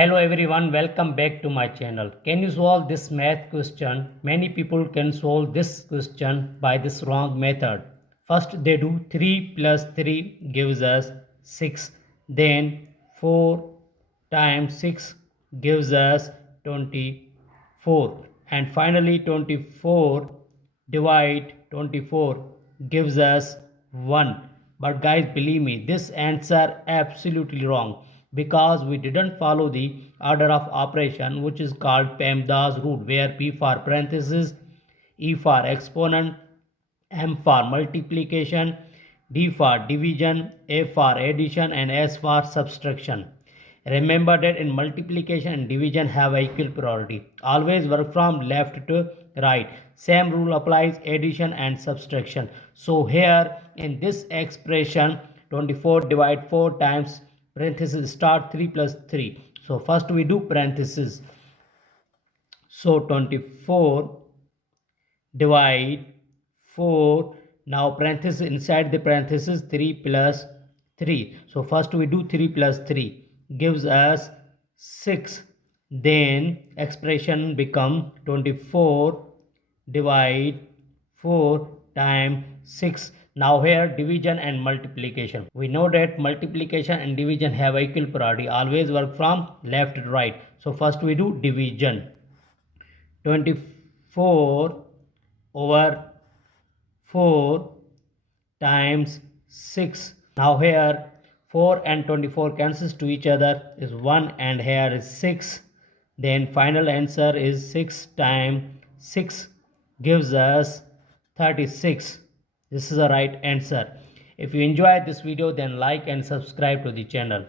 Hello everyone, welcome back to my channel. Can you solve this math question? Many people can solve this question by this wrong method. First they do 3 plus 3 gives us 6. Then 4 times 6 gives us 24. And finally 24 divide 24 gives us 1. But guys, believe me, this answer absolutely wrong because we didn't follow the order of operation, which is called PEMDAS root, where P for parenthesis, E for exponent, M for multiplication, D for division, A for addition, and S for subtraction. Remember that in multiplication and division have equal priority. Always work from left to right. Same rule applies addition and subtraction. So here in this expression 24 divide 4 times parenthesis start 3 plus 3. So first we do parenthesis. So 24 divide 4. Now parenthesis, inside the parenthesis 3 plus 3. So first we do 3 plus 3 gives us 6. Then expression become 24 divide 4 times 6. Now here division and multiplication. We know that multiplication and division have equal priority. Always work from left to right. So first we do division. 24 over 4 times 6. Now here 4 and 24 cancels to each other is 1 and here is 6. Then final answer is 6 times 6 gives us 36. This is the right answer. If you enjoyed this video, then like and subscribe to the channel.